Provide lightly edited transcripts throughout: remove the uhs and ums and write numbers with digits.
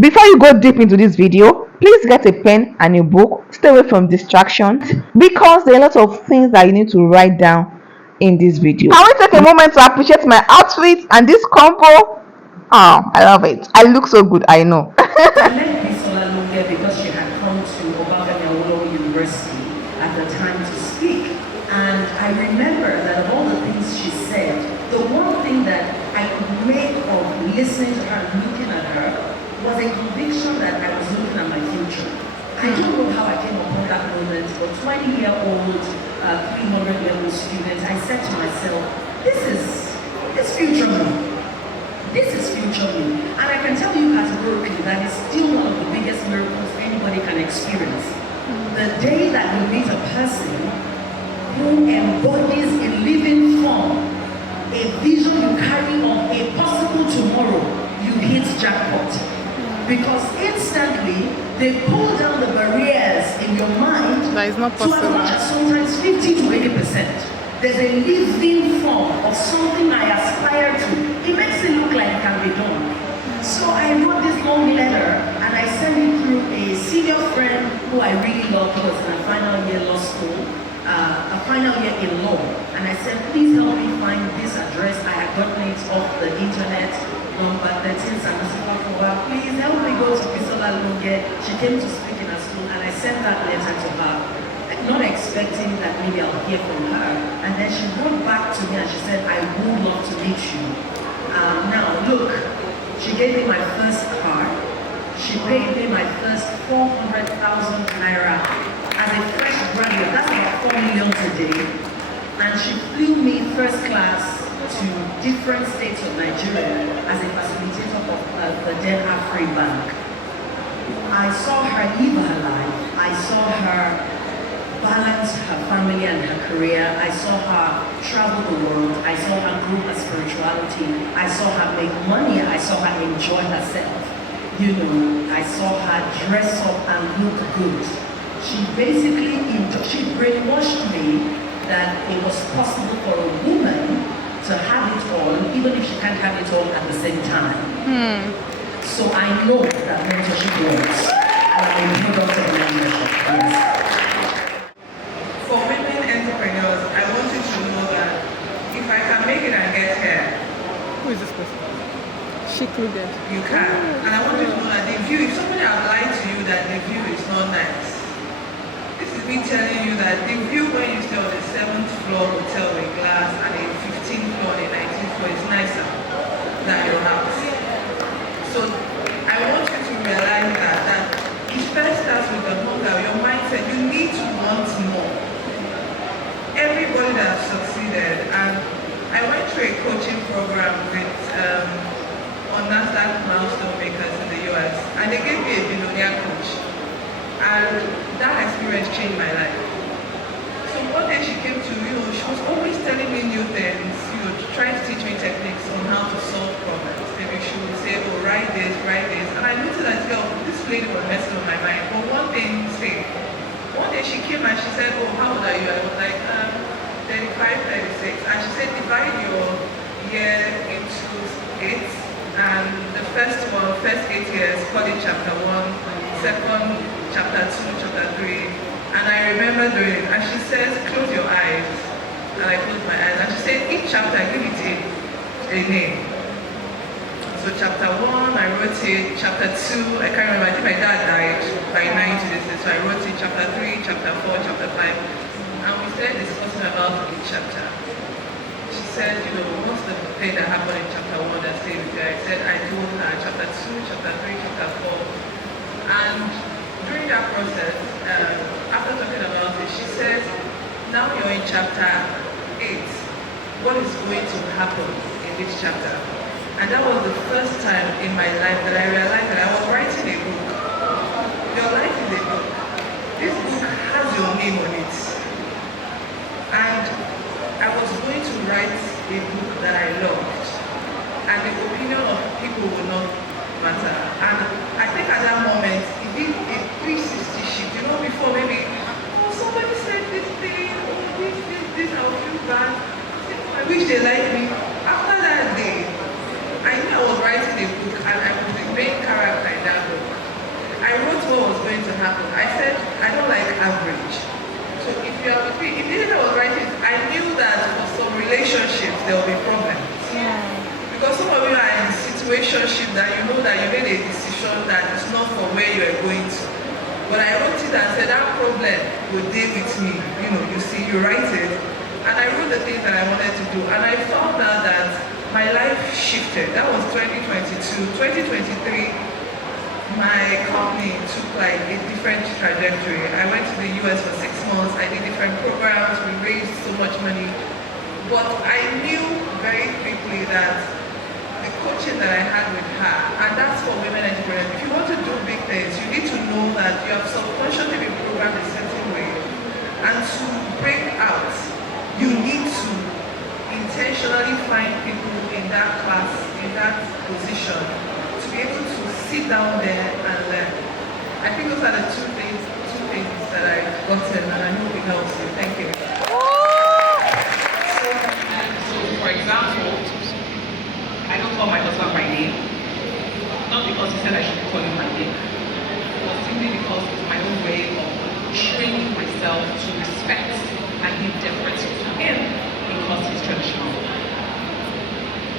Before you go deep into this video, please get a pen and a book. Stay away from distractions because there are a lot of things that you need to write down in this video. Can we take a moment to appreciate my outfit and this combo? Oh, I love it. I look so good, I know. I met Debola because she had come to Obafemi University at the time to speak. And I remember that of all the things she said, the one thing that I could make of listening to her and looking at her was a conviction that I was looking at my future. I don't know how I came upon that moment, but 20-year-old, 300-level student, I said to myself, this is future me. This is future me. And I can tell you categorically that is still one of the biggest miracles anybody can experience. The day that you meet a person who embodies in living form a vision you carry of a possible tomorrow, you hit jackpot. Because instantly, they pull down the barriers in your mind that is not possible. To as much as sometimes 50 to 80%. There's a living form of something I aspire to. It makes it look like it can be done. So I wrote this long letter and I sent it through a senior friend who I really loved, who was in a final year law school, a final year in law. And I said, please help me find this address. I had gotten it off the internet, number 13 Sanasifa Kowa. Please help me go to Bisola Lunge. She came to speak in a school and I sent that letter to her, not expecting that maybe I'll hear from her. And then she wrote back to me and she said, I would love to meet you. Now, look, she gave me my first car. She paid me my first 400,000 naira as a fresh graduate. That's about 4 million today. And she flew me first class to different states of Nigeria as a facilitator of the Den Afri Bank. I saw her live her life. I saw her balance her family and her career. I saw her travel the world. I saw her grow her spirituality. I saw her make money. I saw her enjoy herself. You know, I saw her dress up and look good. She basically, she brainwashed me that it was possible for a woman to have it all, even if she can't have it all at the same time. So I know that mentorship works. I'm a product of mentorship. Yes. For women entrepreneurs, I want you to know that if I can make it and get here, Who is this person? Shecluded. you can. And I want you to know that the view, if somebody has lied to you that the view is not nice, this is me telling you that the view when you stay on the 7th floor hotel with glass and a 15th floor and a 19th floor is nicer than your house. So I want you to realize that it first starts with the hunger, your mindset. You need to want more. Everybody that has succeeded, and I went through a coaching program with on NASDAQ milestone makers in the US, and they gave me a billionaire coach, and that experience changed my life. So one day she came to, she was always telling me new things, trying to teach me techniques on how to solve problems. Maybe she would say, oh, write this, and I looked at that girl, this lady was messing with my mind, but one thing stayed. One day she came and she said, oh, how old are you? I was like, 35, 36. And she said, divide your year into 8. And the first 8 years, call it chapter 1, second, chapter 2, chapter 3. And I remember doing it. And she says, close your eyes. And I closed my eyes. And she said, each chapter, give it a name. So chapter 1, I wrote it, chapter 2, I can't remember, I think my dad died by 90 days, so I wrote it, chapter 3, chapter 4, chapter 5, and we started discussing about each chapter. She said, what's the thing that happened in chapter 1 that stayed with you? I said, I told her chapter 2, chapter 3, chapter 4, and during that process, after talking about it, she said, now you're in chapter 8, what is going to happen in this chapter? And that was the first time in my life that I realized that I was writing a book. Your life is a book. This book has your name on it. And I was going to write a book that I loved. And the opinion of people would not matter. And I think at that moment, it did a 360 shift. Before maybe, oh, somebody said this thing, oh, this, I will feel bad. I wish they liked me. After that day, I knew I was writing a book and I was the main character But I wrote it and said that problem would deal with me. You see, you write it. And I wrote the things that I wanted to do. And I found out that my life shifted. That was 2022. 2023, my company took like a different trajectory. I went to the US for 6 months. I did different programs. We raised so much money. But I knew very quickly that the coaching that I had with her, and that's for women entrepreneurs. If you want to do big things, you need to know that you have subconsciously been programmed a certain way. And to break out, you need to intentionally find people in that class, in that position, to be able to sit down there and learn. I think those are the two things that I've gotten, and I hope it helps you. Thank you. So, for example, I don't call my husband by name, not because he said I should call him my name, but simply because it's my own way of training myself to respect and give deference to him because he's traditional.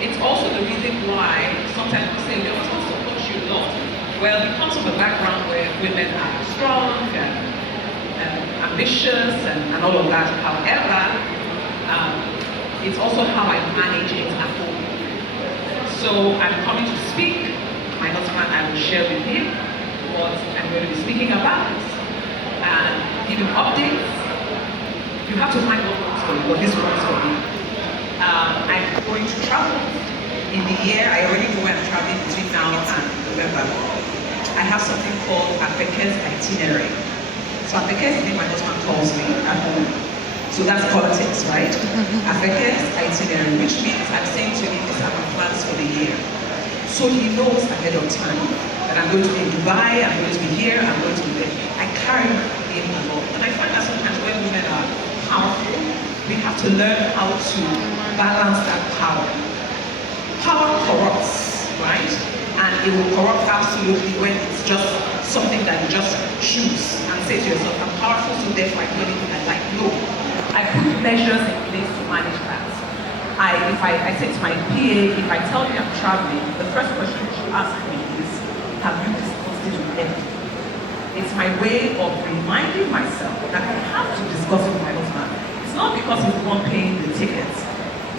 It's also the reason why sometimes people say, we also support you a lot. Well, it comes from a background where women are strong and ambitious and all of that. However, it's also how I manage it at home. So I'm coming to speak. My husband, I will share with him what I'm going to be speaking about and give him updates. You have to find what works for you, what this works for me. I'm going to travel. In the year, I already know where I'm traveling between now and November. I have something called Afeke's itinerary. So Afeke is the name my husband calls me at home. So that's politics, right? Afeke's itinerary, which means I'm saying to him, these are my plans for the year. So he knows ahead of time that I'm going to be in Dubai, I'm going to be here, I'm going to be there. I carry him along. And I find that sometimes when women are powerful, we have to learn how to balance that power. Power corrupts, right? And it will corrupt absolutely when it's just something that you just choose and say to yourself, I'm powerful, so therefore I do anything I like. No. I put measures in place to manage that. I say to my PA, if I tell you I'm traveling, the first question you should ask me is, have you discussed it with anyone? It's my way of reminding myself that I have to discuss it with my husband. It's not because he's the one paying the tickets.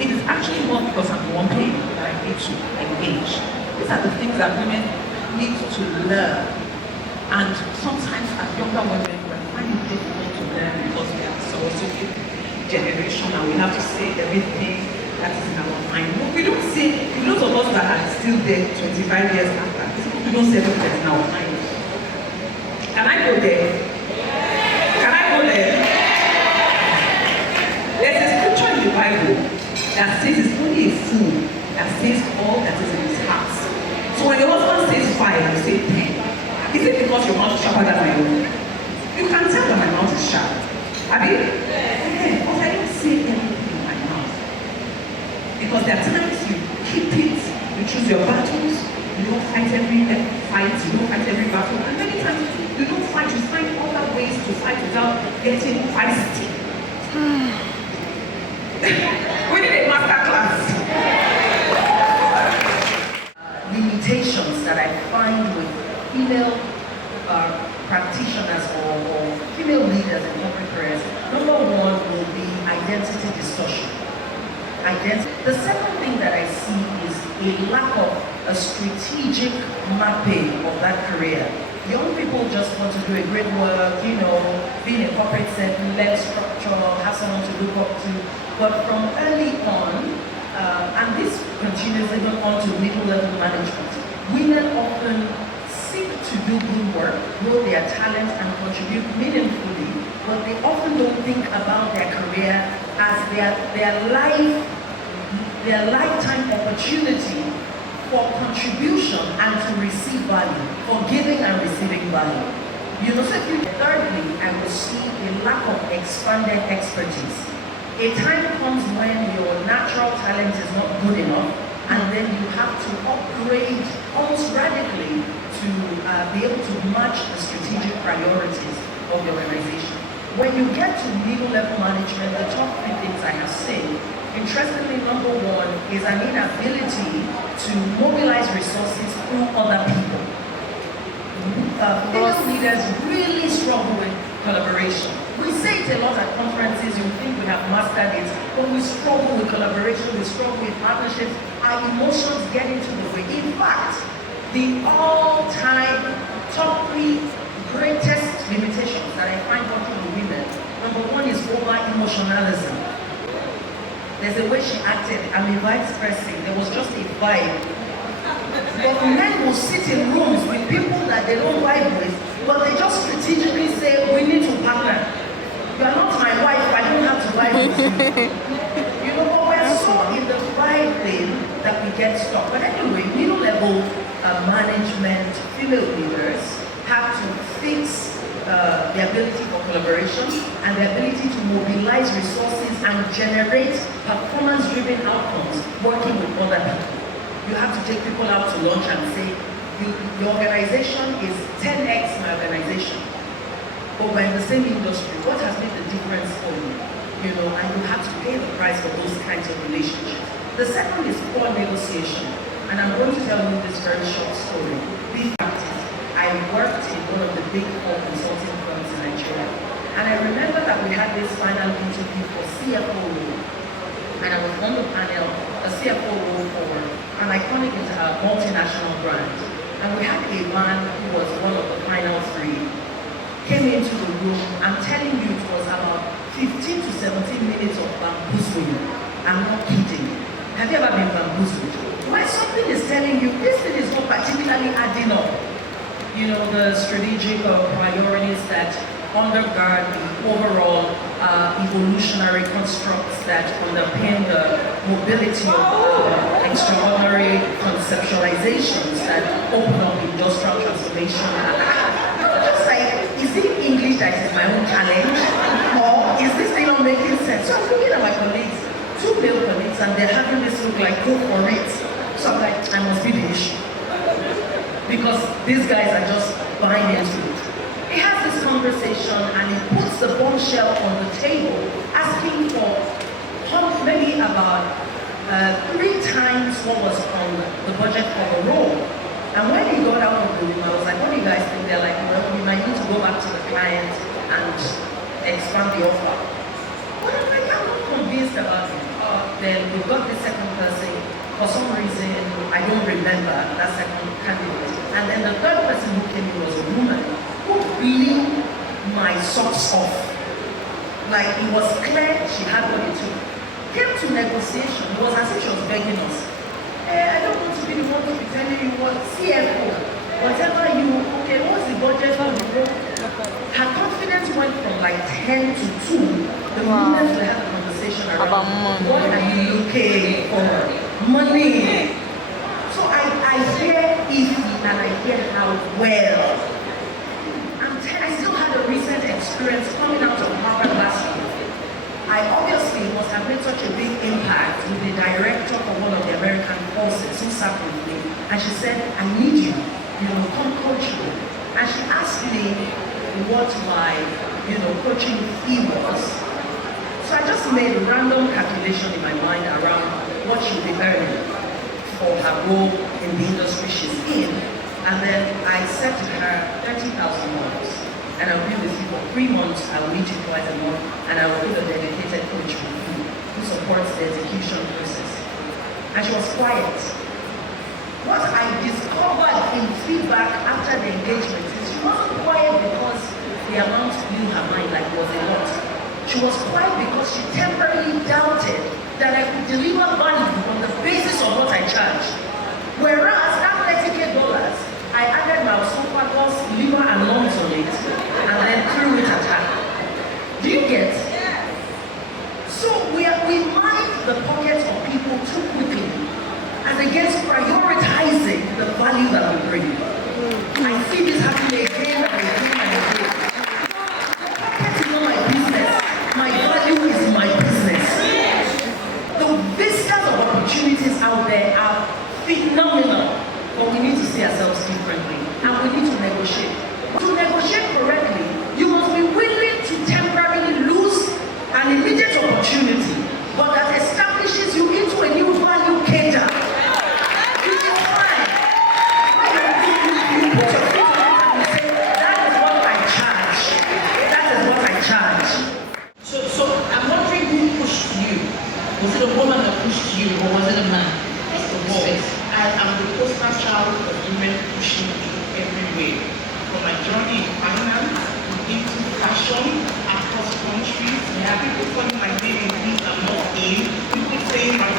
It is actually not because I'm the one paying that I need to engage. These are the things that women need to learn. And sometimes as younger women, we find it difficult to learn because we are so generation and we have to say everything that is in our mind. But we don't say, those of us that are still there 25 years after, we don't say everything that's in our mind. Can I go there? Can I go there? There's a scripture in the Bible that says it's only a fool that says all that is in his heart. So when your husband says 5, you say 10. Is it because your mouth is sharper than my own? You can tell that my mouth is sharp. Have you? Yeah, because I don't say anything in my mouth. Because there are times you keep it, you choose your battles, you don't fight every fight, you don't fight every battle, and many times you don't fight, you find other ways to fight without getting feisty. We need a master class. Limitations that I find with female practitioners or female leaders in corporate careers. Number one will be identity distortion. The second thing that I see is a lack of a strategic mapping of that career. Young people just want to do a great work, be in a corporate setting, learn structure, have someone to look up to. But from early on, and this continues even on to middle level management, women often seek to do good work, know their talent and contribute meaningfully, but they often don't think about their career as their lifetime opportunity for contribution and to receive value, for giving and receiving value. Thirdly, I will see a lack of expanded expertise. A time comes when your natural talent is not good enough, and then you have to upgrade almost radically to be able to match the strategic priorities of the organization. When you get to middle level management, the top 3 things I have seen, interestingly, number one is an inability to mobilize resources through other people. female leaders really struggle with collaboration. We say it a lot at conferences, you think we have mastered it, but we struggle with collaboration, we struggle with partnerships, our emotions get into the way. In fact, the all-time top 3 greatest limitations that I find working with women, number 1 is over-emotionalism. There's a way she acted, I'm a vibe expressing, there was just a vibe. But men will sit in rooms with people that they don't vibe with, but they just strategically say, we need to partner. You are not my wife, I don't have to vibe with you. You know, but we're so in the vibe thing that we get stuck. But anyway, middle level management, female leaders have to fix the ability for collaboration and the ability to mobilize resources and generate performance-driven outcomes working with other people. You have to take people out to lunch and say, the organization is 10x my organization. But we're in the same industry. What has made the difference for you? You know, and you have to pay the price for those kinds of relationships. The second is poor negotiation. And I'm going to tell you this very short story. I worked in one of the big 4 consulting firms in Nigeria. And I remember that we had this final interview for CFO role. And I was on the panel, a CFO role for an iconic multinational brand. And we had a man who was one of the final 3, came into the room. I'm telling you, it was about 15 to 17 minutes of bamboozling. I'm not kidding. Have you ever been bamboozled? Where something is telling you, this thing is not particularly adding up. You know, the strategic priorities that undergird the overall evolutionary constructs that underpin the mobility of extraordinary conceptualizations that open up industrial transformation. Just like, is it English that is my own challenge? Or is this thing not making sense? So I'm looking at my colleagues, 2 male colleagues, and they're having this look like, go for it. So I'm like, I must be the issue. Because these guys are just buying into it. He has this conversation and he puts the bombshell on the table, asking for maybe about 3 times what was on the budget for the role. And when he got out of the room, I was like, what do you guys think? They're like, well, we might need to go back to the client and expand the offer. But I'm like, I'm not convinced about it. Then we got the second person. For some reason, I don't remember that second candidate. And then the third person who came in was a woman who blew my socks off. Like, it was clear she had what it took. Came to negotiation, it was as if she was begging us. I don't want to be the one to be telling you what CFO, whatever you, okay, what's the budget for the role? Her confidence went from like 10 to 2 the moment we had a conversation around what are you looking for? Money. So I hear if and I hear how well. I still had a recent experience coming out of Harvard last year. I obviously must have made such a big impact with the director of one of the American forces who sat with me. And she said, I need you, come coach me. And she asked me what my, coaching fee was. So I just made a random calculation in my mind around what she'll be earning for her role in the industry she's in. And then I said to her, $30,000. And I'll be with you for 3 months, I'll meet you twice a month, and I will be a dedicated coach with you who supports the execution process. And she was quiet. What I discovered in feedback after the engagement is she wasn't quiet because the amount blew her mind like it was a lot. She was quiet because she temporarily doubted that I could deliver value on the basis of what I charge. Whereas that $30K, I added my esophagus, liver, and lungs on it, and then threw it at her. Do you get? So we mind the pockets of people too quickly, as against prioritizing the value that we bring. I see this happening again and again and again. The pocket is not my business. My value is my business. The vistas of opportunities out there are phenomenal. But we need to see ourselves differently, and we need to negotiate. To negotiate correctly, you must be willing to temporarily lose an immediate opportunity, but that establishes you into a new value cadre. It is fine. You put your feet on it and you say, way. From my journey in finance, into fashion, across countries, there are people calling my name in things I'm not in, people saying my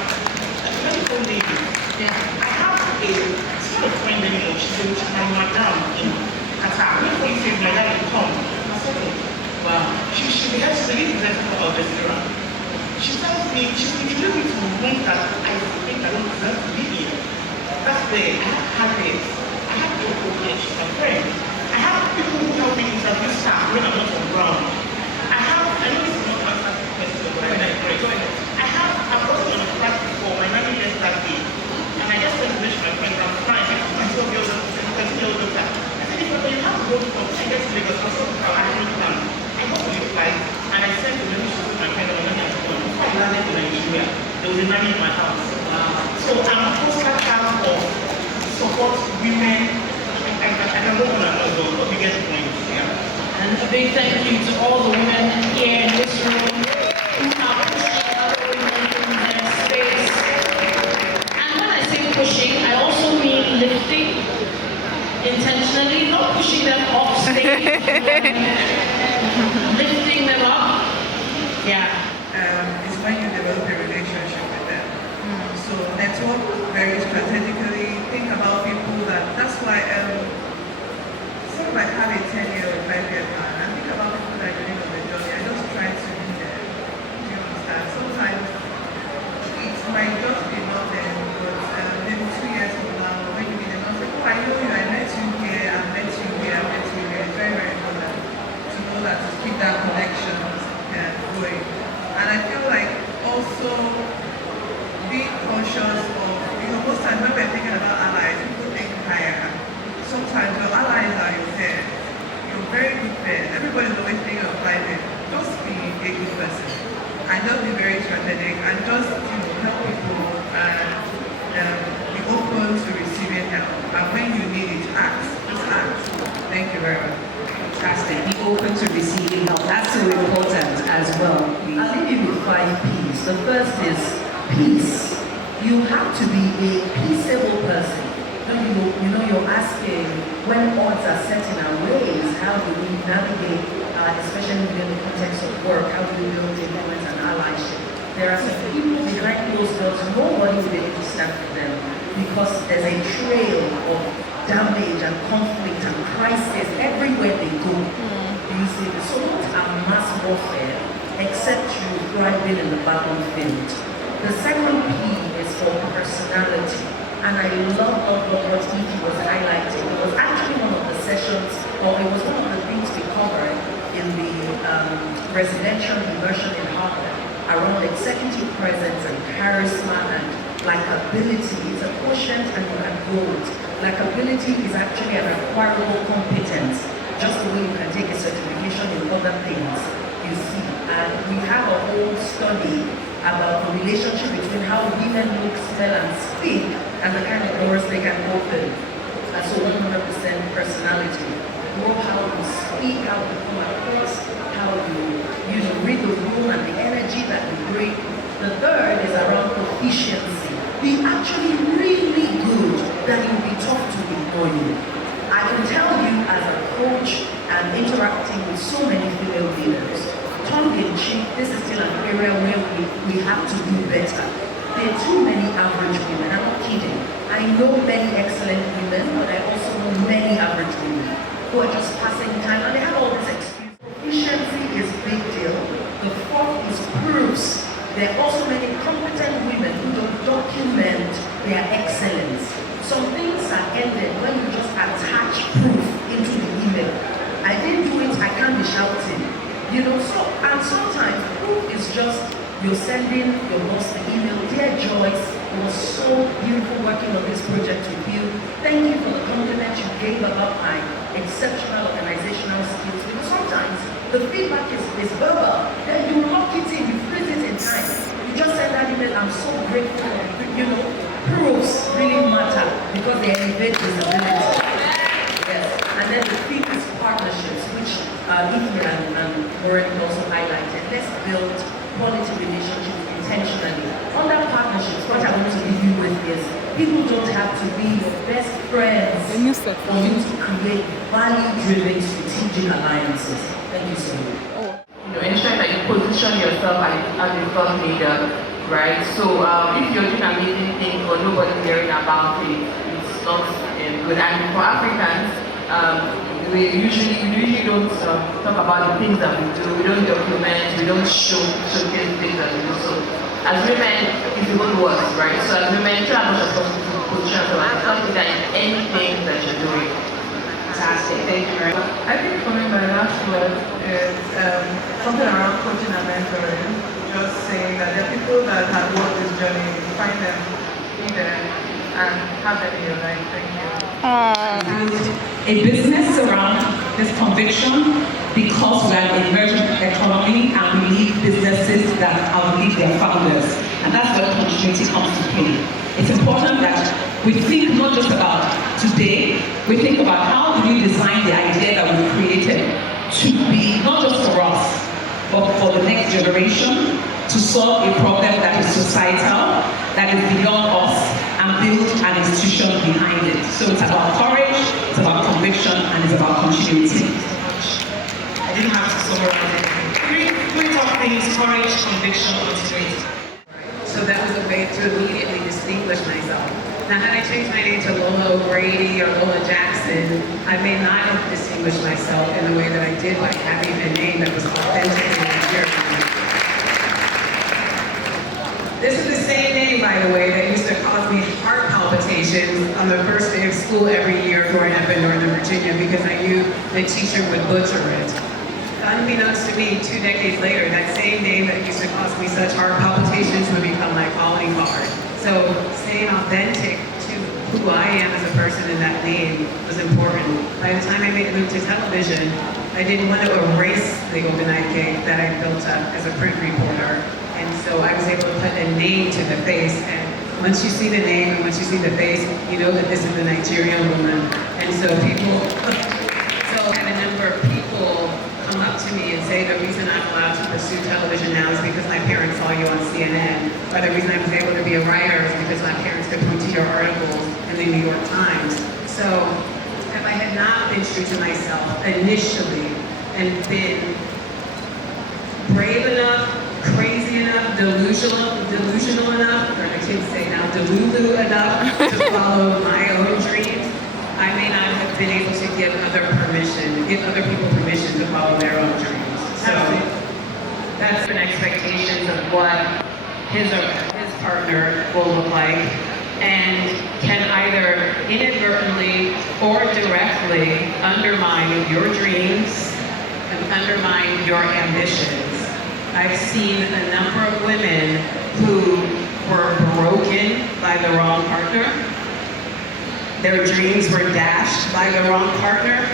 medical name. Yeah. I have it's not a friend anymore, she's my madam in Qatar. When you say my dad will come, I said, wow, she be here, she's a lead executive of the restaurant. She tells me, she's introduced me to rooms that I think I don't deserve to be in. That's where I have habits. I have Durotoye, she's my friend. I have people who help me interview staff when I'm not on ground. I know this is not answer to the question, but I've also been on a flight before, my nanny left that day. And I just went to wish my friend, I'm fine, I told you all the time. I said, if you have to go from Chile to Lagos, I'm so proud, I don't plan. I got on the flight, and I sent a message to my friend, and my nanny before I landed in Nigeria, there was a nanny in my house. So I'm a poster child of support women. I can go on and on, but you get the point. Yeah. And a big thank you to all the women here in this room who have pushed other women in their space. And when I say pushing, I also mean lifting intentionally, not pushing them off stage, lifting them up. Yeah. It's when you develop a relationship with them. So network very strategically, think about people that's why sort of like have a 10-year or 5-year plan and think about people that you're in on the journey. I just try to be there. Do you understand? Sometimes it might just be not them, but maybe 2 years from now, when you meet them, I'll say, oh, I know you, I met you here, I met you here, I met you here. It's very, very important to know that, to keep that connection going. And I feel like also being conscious of, most times when we're thinking about allies, people think higher. Sometimes your allies are your peers. You're very good peers. Everybody's always thinking of private. Just be a good person. And just be very strategic and just help people and be open to receiving help. And when you need it, ask. Just ask. Thank you very much. Fantastic. Be open to receiving help. That's so important as well. I'll leave you with 5 P's. The first is peace. You have to be a peaceable person. You're asking, when odds are set in our ways, how do we navigate, especially within the context of work, how do we build influence and allyship? There are some people behind closed doors, nobody will be able to stand for them because there's a trail of damage and conflict and crisis everywhere they go. You see, so not a mass warfare, except you thriving in the battlefield. The second P is for personality. And I love what Evie was highlighting. It was actually one of the sessions, or it was one of the things we covered in the residential immersion in Harvard around executive presence and charisma and likability. It's a quotient and you can grow it. Likability is actually an acquirable competence, just the way you can take a certification in other things, you see. And we have a whole study about the relationship between how women look, smell, and speak and the kind of doors they can open. And so 100% personality. Know how you speak, how you come across, how you read the room and the energy that you bring. The third is around proficiency. Be actually really good that it will be tough to ignore you. I can tell you as a coach and interacting with so many female leaders, tongue-in-cheek, this is still an area where we have to do better. There are too many average women, I'm not kidding. I know many excellent women, but I also know many average women who are just passing time and they have all this excuse. Proficiency is a big deal. The fourth is proofs. There are also many competent women who don't document their excellence. Some things are ended when you just attach proof into the email. I didn't do it, I can't be shouting. And sometimes proof is just you're sending your boss the email, dear Joyce, it was so beautiful working on this project with you. Thank you for the compliment you gave about my exceptional organizational skills. Because sometimes the feedback is verbal, then you lock it in, you freeze it in time. You just send that email, I'm so grateful. Proofs really matter because they elevate visibility. Yes, and then the fifth is partnerships, which Evie and Morenike also highlighted. Let's build quality relationships intentionally. Under partnerships, what I want to leave you with is people don't have to to be your best friends The new set. for you to create value-driven strategic alliances. Thank you so much. Oh. Ensure that you position yourself as a thought leader, right? So if you're doing amazing things or nobody's hearing about it, it's not good. And for Africans, we usually don't talk about the things that we do. We don't document. We don't showcase things that we do. So as women, it's even worse, right? So as women, try as much as possible to position yourself as a thought leader in anything that you're doing. Fantastic. Thank you very much. I think for me, my last word is something around coaching and mentoring. Just saying that there are people that have walked this journey, find them, be there, and have them in your life. Thank you. A business around this conviction because we are an emerging economy and we need businesses that outlive their founders. And that's where continuity comes to play. It's important that we think not just about today, we think about how do we design the idea that we've created to be not just for us, but for the next generation, to solve a problem that is societal, that is beyond us, and build an institution behind it. So it's about courage, it's about conviction, and it's about continuity. I didn't have to summarize it. Three top things: courage, conviction, continuity. So that was a way to immediately distinguish myself. Now, had I changed my name to Lola O'Grady or Lola Jackson, I may not have distinguished myself in the way that I did by having a name that was authentically Nigerian. This is the same name, by the way, that used to cause me heart palpitations on the first day of school every year growing up in Northern Virginia because I knew the teacher would butcher it. Unbeknownst to me, 2 decades later, that same name that used to cause me such heart palpitations would become my calling card. So staying authentic to who I am as a person in that name was important. By the time I made the move to television, I didn't want to erase the Morenike that I built up as a print reporter. And so I was able to put a name to the face. And once you see the name and once you see the face, you know that this is the Nigerian woman. And so I had a number of people come up to me and say the reason I'm allowed to pursue television now is because my parents saw you on CNN, or the reason I was able to be a writer is because my parents could point to your articles in the New York Times. So if I had not been true to myself initially and been brave enough, crazy enough, delusional enough, or the kids say now delulu enough to follow my own dreams, I may not have been able to give other people permission to follow their own dreams. So that's an expectations of what his partner will look like, and can either inadvertently or directly undermine your dreams and undermine your ambitions. I've seen a number of women who were broken by the wrong partner. Their dreams were dashed by the wrong partner.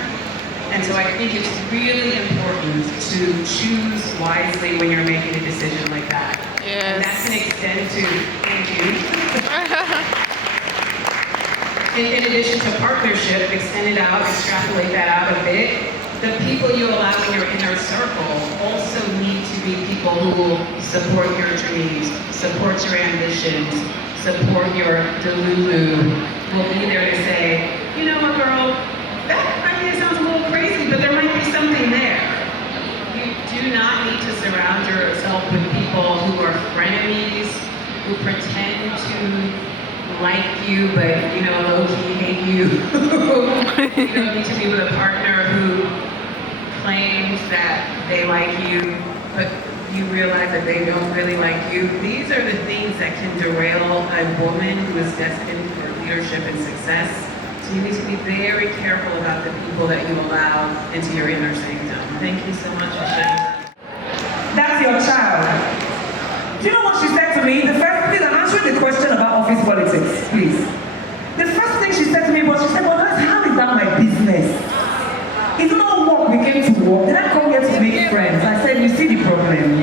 And so I think it's really important to choose wisely when you're making a decision like that. Yes. And that can extend to, thank you. In addition to partnership, extend it out, extrapolate that out a bit. The people you allow in your inner circle also need to be people who will support your dreams, support your ambitions, support your delulu, will be there to say, you know what, girl, that idea sounds a little crazy, but there might be something there. You do not need to surround yourself with people who are frenemies, who pretend to like you, but low-key hate you. You don't need to be with a partner who claims that they like you, but you realize that they don't really like you. These are the things that can derail a woman who is destined for leadership and success. So you need to be very careful about the people that you allow into your inner sanctum. Thank you so much for sharing that. That's your child. Do you know what she said to me? The first thing, I'm answering the question about office politics, please. The first thing she said to me was, she said, well, how is that my business? It's not work, we came to work. Did I come here to make friends? I said, you see the problem.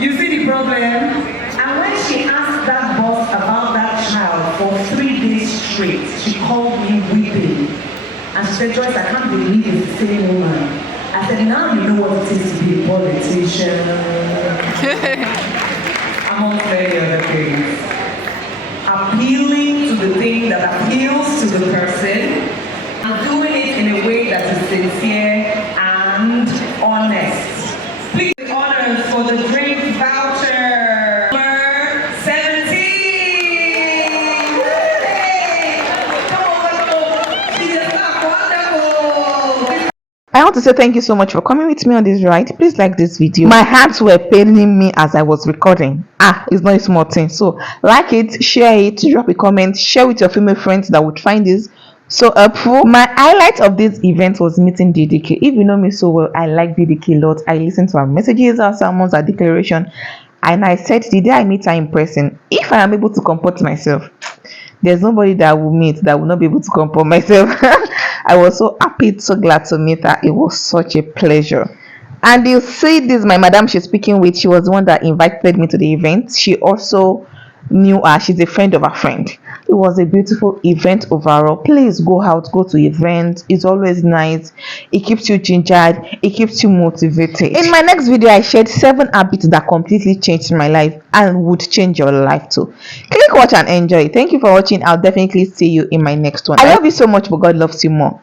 You see the problem? And when she asked that boss about that child for 3 days straight, she called me weeping. And she said, Joyce, I can't believe it's the same woman. I said, now you know what it is to be a politician. Amongst many other things. Appealing to the thing that appeals to the person, and doing it in a way that is sincere and honest. Please honor for the drink voucher number 17. I want to say thank you so much for coming with me on this ride. Please like this video. My hands were paining me as I was recording. It's not a small thing. So like it, share it, drop a comment, share with your female friends that would find this so helpful. My highlight of this event was meeting DDK. If you know me so well, I like DDK a lot. I listen to her messages, her sermons, her declaration, and I said the day I meet her in person, if I am able to comport myself, there's nobody that I will meet that will not be able to comport myself. I was so happy, so glad to meet her. It was such a pleasure. And you see this, my madam she's speaking with, she was the one that invited me to the event. She also knew her. She's a friend of a friend. It was a beautiful event overall. Please go out, go to events. It's always nice. It keeps you gingered, it keeps you motivated. In my next video, I shared 7 habits that completely changed my life and would change your life too. Click watch and enjoy. Thank you for watching. I'll definitely see you in my next one. I love you so much, but God loves you more.